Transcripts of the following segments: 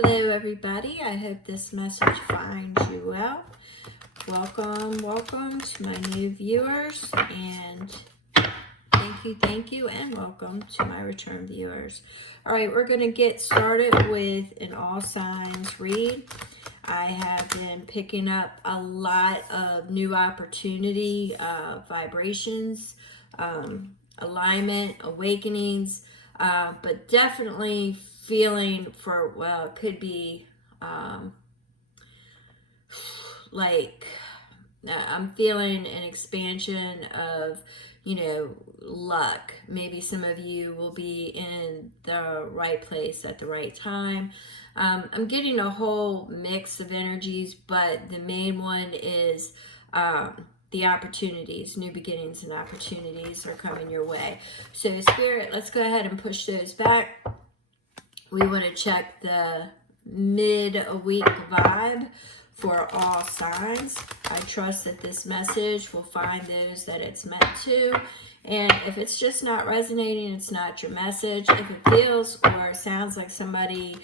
Hello everybody, I hope this message finds you well. Welcome to my new viewers, and thank you, and welcome to my return viewers. All right, we're going to get started with an all signs read. I have been picking up a lot of new opportunity, vibrations, alignment, awakenings, but definitely feeling for, well, it could be like I'm feeling an expansion of, luck. Maybe some of you will be in the right place at the right time. I'm getting a whole mix of energies, but the main one is the opportunities, new beginnings and opportunities are coming your way. So Spirit, let's go ahead and push those back. We want to check the mid-week vibe for all signs. I trust that this message will find those that it's meant to. And if it's just not resonating, it's not your message. If it feels or sounds like somebody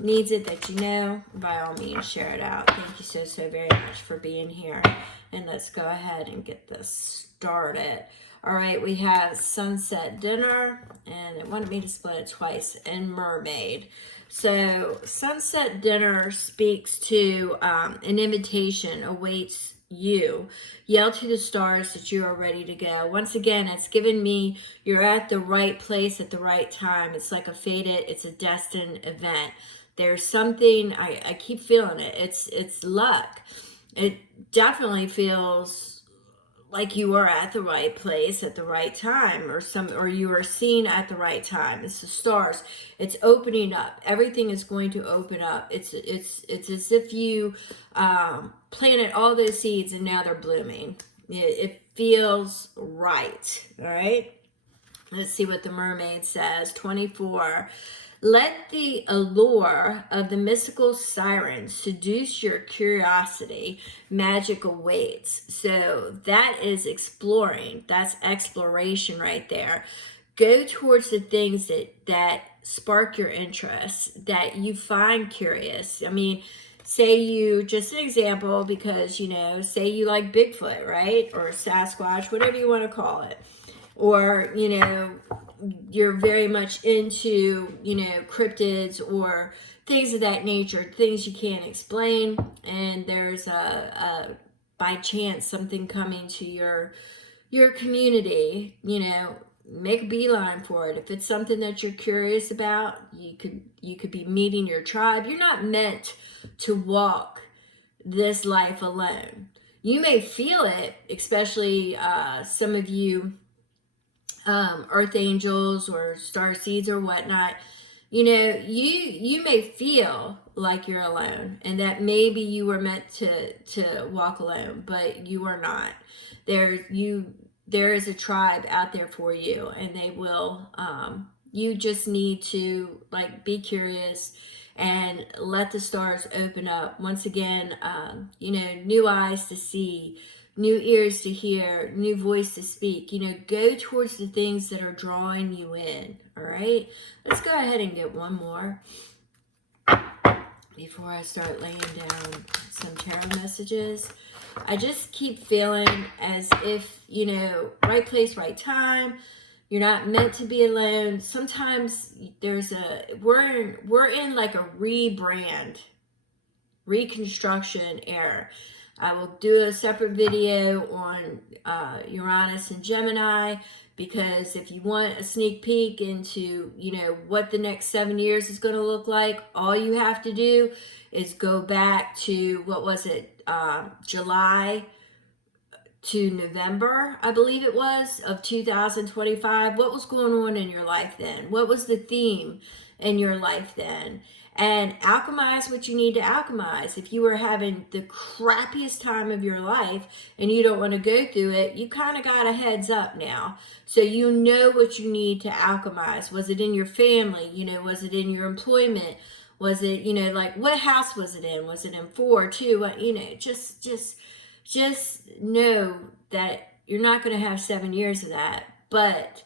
needs it that you know, by all means, share it out. Thank you so very much for being here. And let's go ahead and get this started. All right, we have Sunset Dinner, and it wanted me to split it twice, and Mermaid. So Sunset Dinner speaks to an invitation awaits you. Yell to the stars that you are ready to go. Once again, it's given me you're at the right place at the right time. It's like a fated, it's a destined event. There's something, I keep feeling it. It's luck. It definitely feels like you are at the right place at the right time, or you are seen at the right time. It's the stars. It's opening up. Everything is going to open up. It's as if you planted all those seeds and now they're blooming. It feels right. All right. Let's see what the Mermaid says. 24. Let the allure of the mystical siren seduce your curiosity. Magic awaits. So that is exploring. That's exploration right there. Go towards the things that spark your interest, that you find curious. I mean, say you, just an example, because, say you like Bigfoot, right? Or Sasquatch, whatever you want to call it. Or, you're very much into, cryptids or things of that nature, things you can't explain, and there's a by chance something coming to your community, make a beeline for it. If it's something that you're curious about, you could be meeting your tribe. You're not meant to walk this life alone. You may feel it, especially some of you earth angels or star seeds or whatnot. You may feel like you're alone, and that maybe you were meant to walk alone, but you are not. There is a tribe out there for you, and they will you just need to be curious and let the stars open up. Once again, new eyes to see, new ears to hear, new voice to speak. Go towards the things that are drawing you in. All right, let's go ahead and get one more before I start laying down some tarot messages. I just keep feeling as if, right place, right time. You're not meant to be alone. Sometimes we're in like a reconstruction era. I will do a separate video on Uranus and Gemini, because if you want a sneak peek into, what the next 7 years is going to look like, all you have to do is go back to, what was it, July to November, I believe it was, of 2025. What was going on in your life then? What was the theme in your life then? And alchemize what you need to alchemize. If you were having the crappiest time of your life and you don't want to go through it, you kind of got a heads up now. So you know what you need to alchemize. Was it in your family? Was it in your employment? Was it, what house was it in? Was it in 4, 2? Just know that you're not going to have 7 years of that. But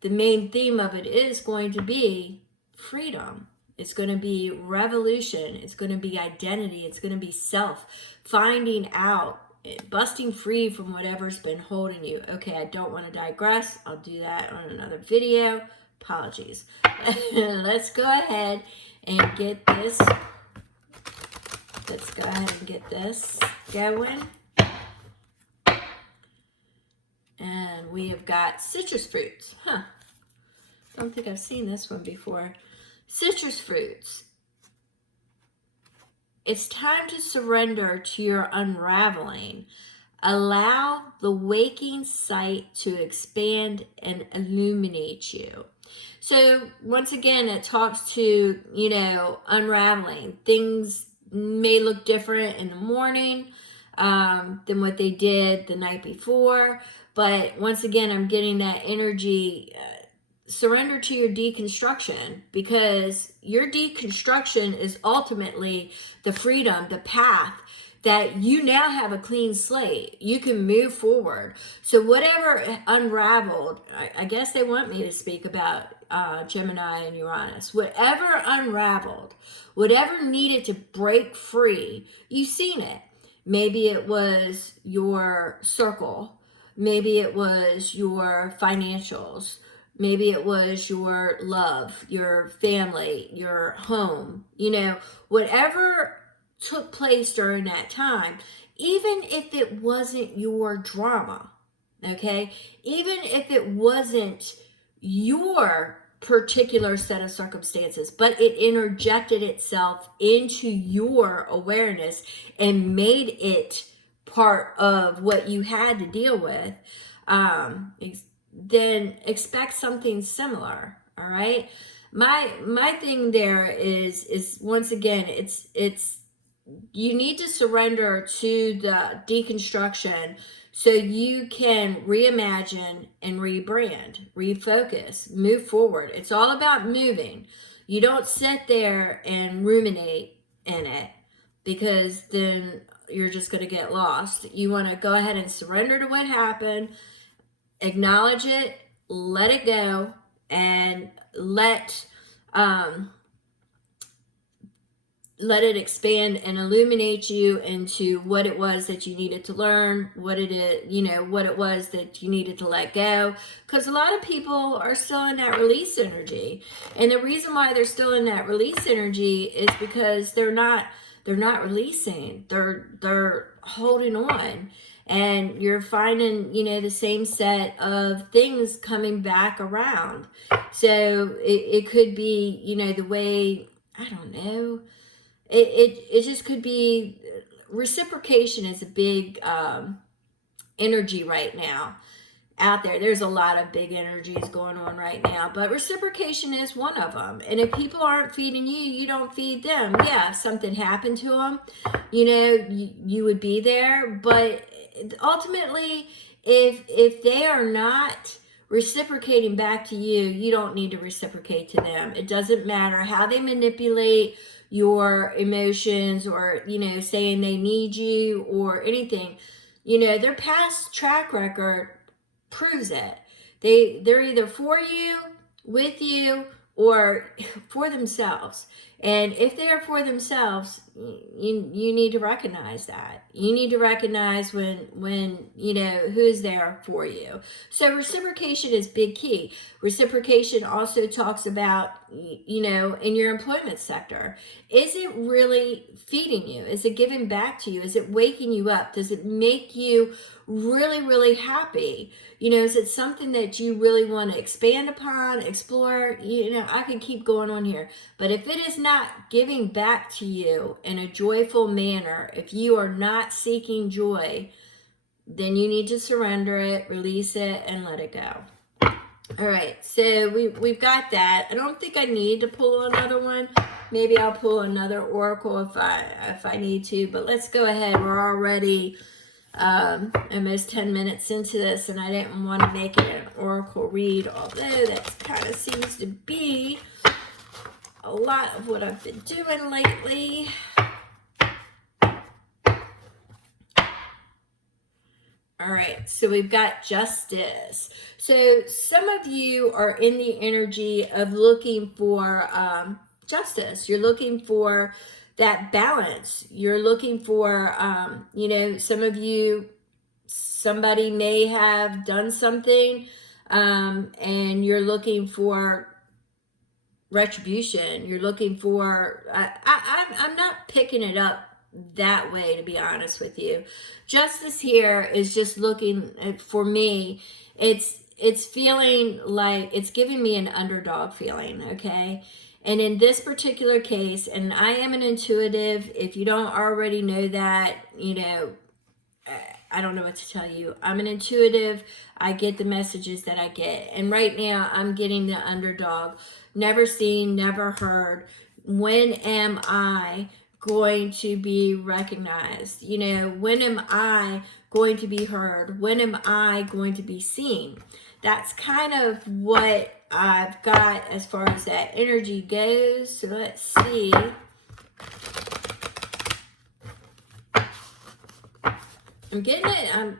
the main theme of it is going to be freedom. It's going to be revolution. It's going to be identity. It's going to be self, finding out, busting free from whatever's been holding you. Okay, I don't want to digress. I'll do that on another video. Apologies. Let's go ahead and get this. Let's go ahead and get this going. And we have got citrus fruits. Huh. Don't think I've seen this one before. Citrus fruits. It's time to surrender to your unraveling. Allow the waking sight to expand and illuminate you. So once again, it talks to, unraveling. Things may look different in the morning than what they did the night before. But once again, I'm getting that energy. Surrender to your deconstruction, because your deconstruction is ultimately the freedom, the path that you now have a clean slate. You can move forward. So whatever unraveled, I guess they want me to speak about Gemini and Uranus. Whatever unraveled, whatever needed to break free, you've seen it. Maybe it was your circle. Maybe it was your financials. Maybe it was your love, your family, your home, whatever took place during that time, even if it wasn't your drama, okay? Even if it wasn't your particular set of circumstances, but it interjected itself into your awareness and made it part of what you had to deal with, then expect something similar. All right. My thing there is once again, it's you need to surrender to the deconstruction so you can reimagine and rebrand, refocus, move forward. It's all about moving. You don't sit there and ruminate in it, because then you're just going to get lost. You want to go ahead and surrender to what happened. Acknowledge it, let it go, and let it expand and illuminate you into what it was that you needed to learn, what it was that you needed to let go. Because a lot of people are still in that release energy, and the reason why they're still in that release energy is because they're not releasing. They're holding on. And you're finding, the same set of things coming back around. So it could be, the way, I don't know, it just could be, reciprocation is a big energy right now out there. There's a lot of big energies going on right now, but reciprocation is one of them. And if people aren't feeding you, you don't feed them. Yeah, if something happened to them, you would be there. But ultimately, if they are not reciprocating back to you, you don't need to reciprocate to them. It doesn't matter how they manipulate your emotions, or saying they need you or anything. Their past track record proves it. They're either for you, with you, or for themselves. And if they are for themselves, you need to recognize that. You need to recognize when who's there for you. So reciprocation is big key. Reciprocation also talks about, in your employment sector. Is it really feeding you? Is it giving back to you? Is it waking you up? Does it make you really, really happy? Is it something that you really want to expand upon, explore? I could keep going on here. But if it is not giving back to you in a joyful manner, if you are not seeking joy, then you need to surrender it, release it, and let it go. All right, so we've got that. I don't think I need to pull another one. Maybe I'll pull another oracle if I need to, but let's go ahead. We're already almost 10 minutes into this, and I didn't want to make it an oracle read, although that kind of seems to be a lot of what I've been doing lately. All right, so we've got justice. So some of you are in the energy of looking for justice. You're looking for that balance. You're looking for, you know, some of you, somebody may have done something, and you're looking for retribution. You're looking for, I'm not picking it up that way, to be honest with you. Justice here is just looking, for me, it's feeling like it's giving me an underdog feeling, okay? And in this particular case, and I am an intuitive, if you don't already know that, you know, I don't know what to tell you. I'm an intuitive. I get the messages that I get. And right now I'm getting the underdog. Never seen, never heard. When am I going to be recognized? You know, when am I going to be heard? When am I going to be seen? That's kind of what I've got as far as that energy goes. So let's see. I'm getting it.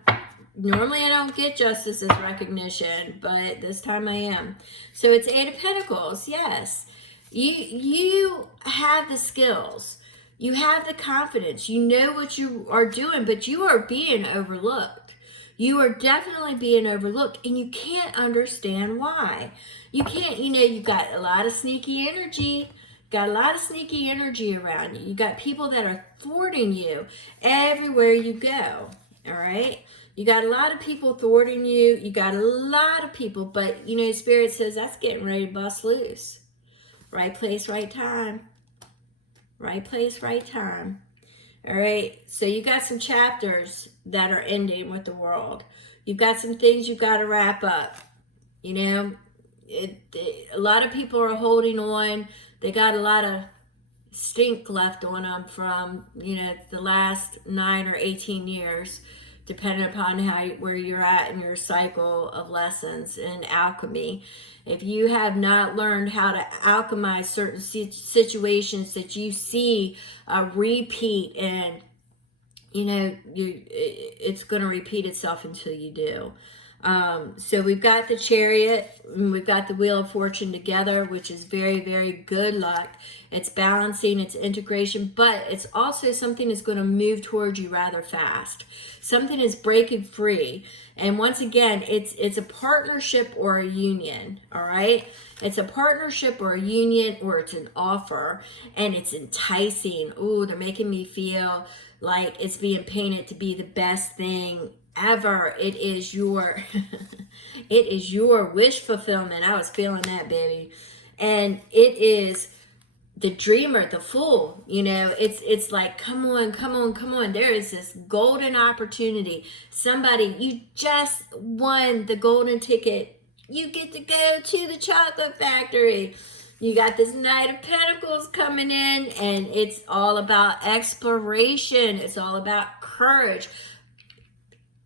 Normally I don't get justice as recognition, but this time I am. So it's Eight of Pentacles. Yes. You have the skills. You have the confidence. You know what you are doing, but you are being overlooked. You are definitely being overlooked, and you can't understand why. You can't, you know, you've got a lot of sneaky energy. Got a lot of sneaky energy around you. You got people that are thwarting you everywhere you go. All right. You got a lot of people thwarting you. You got a lot of people, but you know, Spirit says that's getting ready to bust loose. Right place, right time. Right place, right time. All right. So you got some chapters that are ending with the world. You've got some things you've got to wrap up. You know, a lot of people are holding on. They got a lot of stink left on them from, you know, the last 9 or 18 years, depending upon where you're at in your cycle of lessons in alchemy. If you have not learned how to alchemize certain situations that you see repeat, and you know, it's going to repeat itself until you do. So we've got the Chariot, and we've got the Wheel of Fortune together, which is very, very good luck. It's balancing, it's integration, but it's also something that's going to move towards you rather fast. Something is breaking free. And once again, it's a partnership or a union, all right? It's a partnership or a union, or it's an offer, and it's enticing. Ooh, they're making me feel like it's being painted to be the best thing ever. It is your it is your wish fulfillment. I was feeling that, baby. And it is the dreamer, the fool. You know, it's like, come on, come on, come on. There is this golden opportunity. Somebody, you just won the golden ticket. You get to go to the chocolate factory. You got this Knight of Pentacles coming in, and it's all about exploration. It's all about courage.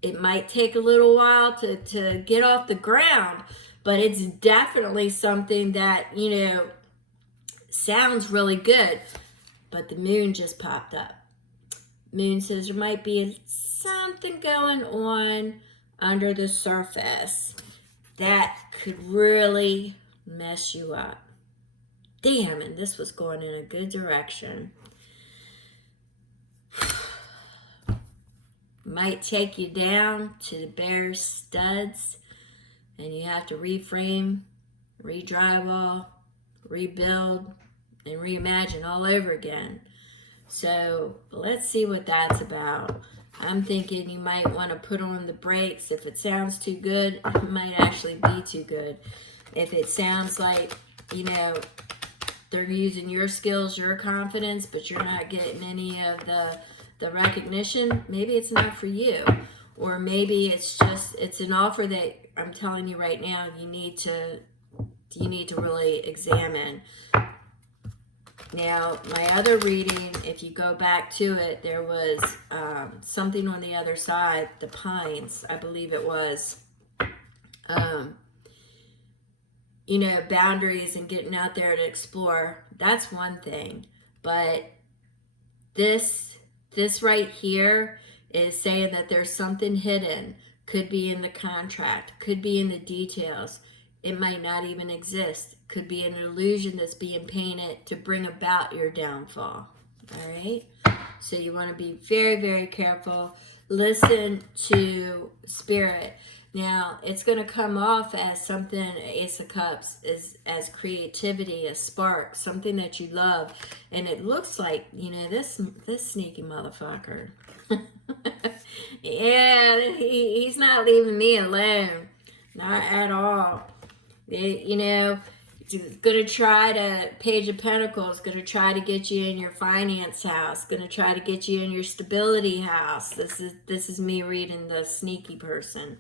It might take a little while to get off the ground, but it's definitely something that, you know, sounds really good. But the moon just popped up. Moon says there might be something going on under the surface that could really mess you up. Damn, and this was going in a good direction. Might take you down to the bare studs, and you have to reframe, re-drywall, rebuild, and reimagine all over again. So let's see what that's about. I'm thinking you might want to put on the brakes. If it sounds too good, it might actually be too good. If it sounds like, you know, they're using your skills, your confidence, but you're not getting any of the recognition, maybe it's not for you. Or maybe it's just, it's an offer that I'm telling you right now, you need to really examine. Now, my other reading, if you go back to it, there was something on the other side, the pines, I believe it was. You know, boundaries and getting out there to explore, that's one thing. But this right here is saying that there's something hidden. Could be in the contract, could be in the details. It might not even exist. Could be an illusion that's being painted to bring about your downfall. All right? So you want to be very, very careful. Listen to spirit. Now, it's going to come off as something, Ace of Cups, as creativity, a spark, something that you love. And it looks like, this sneaky motherfucker. Yeah, he's not leaving me alone. Not at all. Going to try to, Page of Pentacles, going to try to get you in your finance house, going to try to get you in your stability house. This is me reading the sneaky person.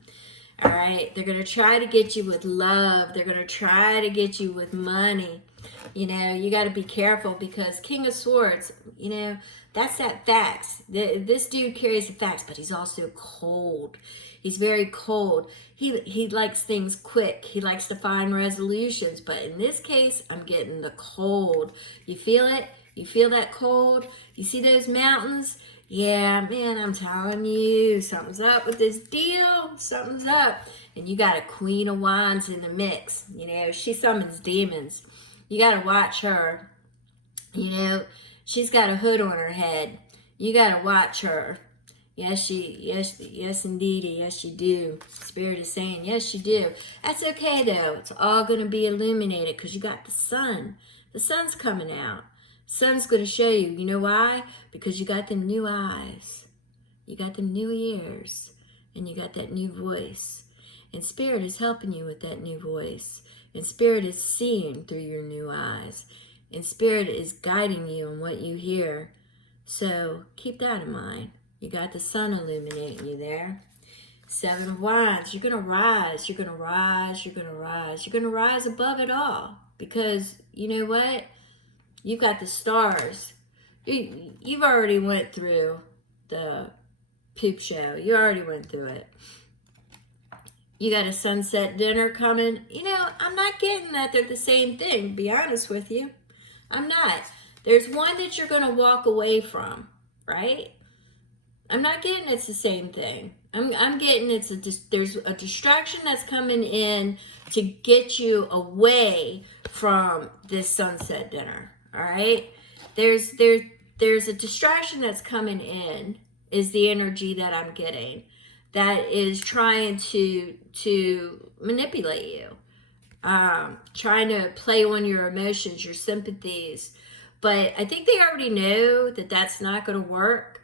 All right, they're going to try to get you with love. They're going to try to get you with money. You got to be careful because King of Swords, that's that facts. This dude carries the facts, but he's also cold. He's very cold. He likes things quick. He likes to find resolutions. But in this case, I'm getting the cold. You feel it? You feel that cold? You see those mountains? Yeah, man, I'm telling you, something's up with this deal. Something's up. And you got a Queen of Wands in the mix. She summons demons. You got to watch her. She's got a hood on her head. You got to watch her. Yes, indeedy. Yes, you do. Spirit is saying, yes, you do. That's okay, though. It's all going to be illuminated because you got the sun. The sun's coming out. Sun's going to show you. You know why? Because you got the new eyes. You got the new ears. And you got that new voice. And Spirit is helping you with that new voice. And Spirit is seeing through your new eyes. And Spirit is guiding you in what you hear. So keep that in mind. You got the sun illuminating you there. 7 of Wands. You're going to rise. You're going to rise. You're going to rise. You're going to rise above it all. Because you know what? You've got the stars. You've already went through the poop show. You already went through it. You got a sunset dinner coming. I'm not getting that they're the same thing, to be honest with you. I'm not. There's one that you're going to walk away from, right? I'm not getting it's the same thing. I'm getting there's a distraction that's coming in to get you away from this sunset dinner, all right? There's a distraction that's coming in, is the energy that I'm getting, that is trying to manipulate you, trying to play on your emotions, your sympathies. But I think they already know that that's not going to work.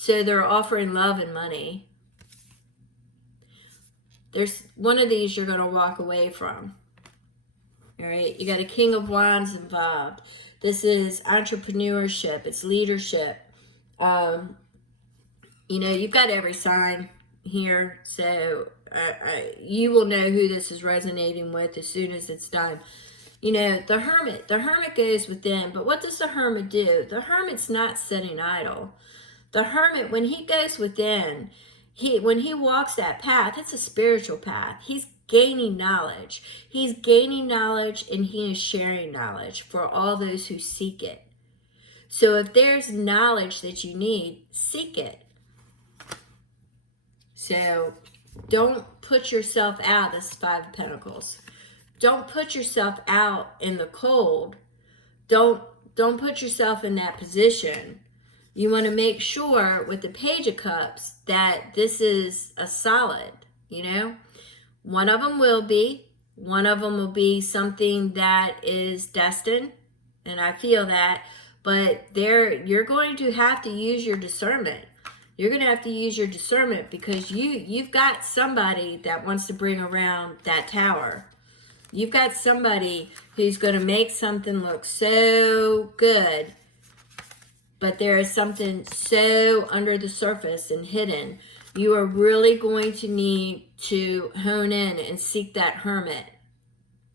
So they're offering love and money. There's one of these you're going to walk away from. All right. You got a King of Wands involved. This is entrepreneurship. It's leadership. You've got every sign here. So you will know who this is resonating with as soon as it's done. The hermit goes within. But what does the hermit do? The hermit's not sitting idle. The hermit, when he goes within, when he walks that path, it's a spiritual path. He's gaining knowledge. He's gaining knowledge and he is sharing knowledge for all those who seek it. So if there's knowledge that you need, seek it. So don't put yourself out. This is 5 of Pentacles. Don't put yourself out in the cold. Don't put yourself in that position. You want to make sure with the Page of Cups that this is a solid, One of them will be. One of them will be something that is destined, and I feel that. But you're going to have to use your discernment. You're going to have to use your discernment because you've got somebody that wants to bring around that tower. You've got somebody who's going to make something look so good. But there is something so under the surface and hidden. You are really going to need to hone in and seek that hermit.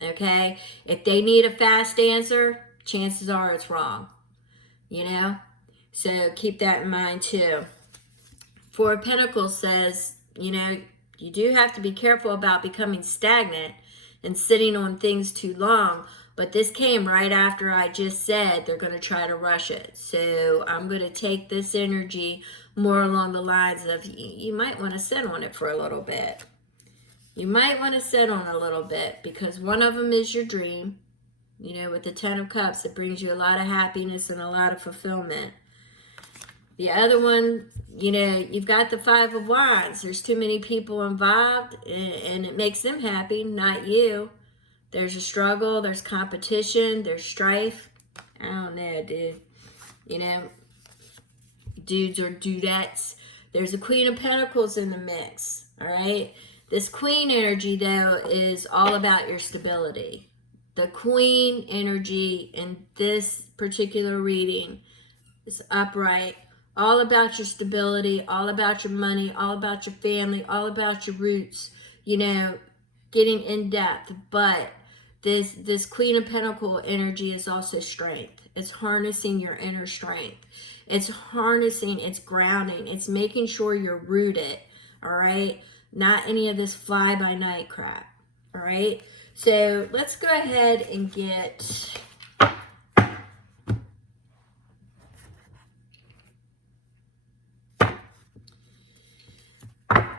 Okay? If they need a fast answer, chances are it's wrong. So keep that in mind too. 4 of Pentacles says, you do have to be careful about becoming stagnant and sitting on things too long. But this came right after I just said they're going to try to rush it. So I'm going to take this energy more along the lines of you might want to sit on it for a little bit. You might want to sit on a little bit, because one of them is your dream. You know, with the Ten of Cups, it brings you a lot of happiness and a lot of fulfillment. The other one, you know, you've got the Five of Wands. There's too many people involved, and it makes them happy, not you. There's a struggle, there's competition, there's strife. I don't know, dude. You know, dudes or dudettes. There's a Queen of Pentacles in the mix, all right? This Queen energy, though, is all about your stability. The Queen energy in this particular reading is upright, all about your stability, all about your money, all about your family, all about your roots, you know, getting in depth. But this Queen of Pentacle energy is also strength. It's harnessing your inner strength. It's harnessing, it's grounding, it's making sure you're rooted, all right? Not any of this fly-by-night crap, all right? So let's go ahead and get one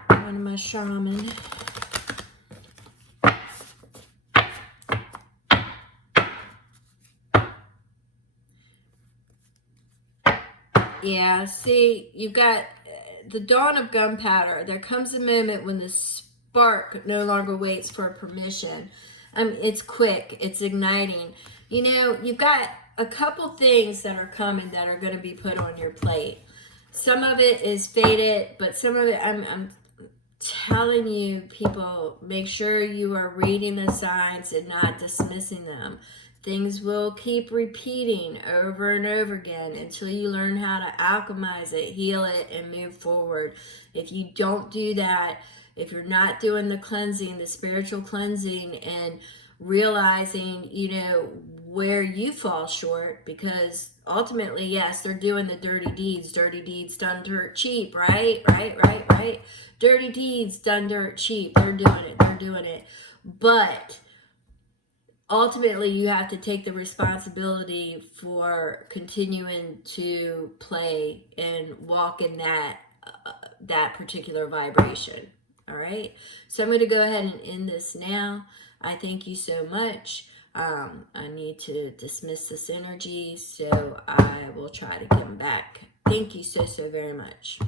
of my shaman. Yeah, see, you've got the dawn of gunpowder. There comes a moment when the spark no longer waits for permission. It's quick, it's igniting. You know, you've got a couple things that are coming that are going to be put on your plate. Some of it is fated, but some of it, I'm telling you, people, make sure you are reading the signs and not dismissing them. Things will keep repeating over and over again until you learn how to alchemize it, heal it, and move forward. If you don't do that, if you're not doing the cleansing, the spiritual cleansing, and realizing, you know, where you fall short, because ultimately, yes, they're doing the dirty deeds done dirt cheap, right? Dirty deeds done dirt cheap. They're doing it. But ultimately, you have to take the responsibility for continuing to play and walk in that particular vibration. All right. So I'm going to go ahead and end this now. I thank you so much. I need to dismiss this energy, so I will try to come back. Thank you so very much.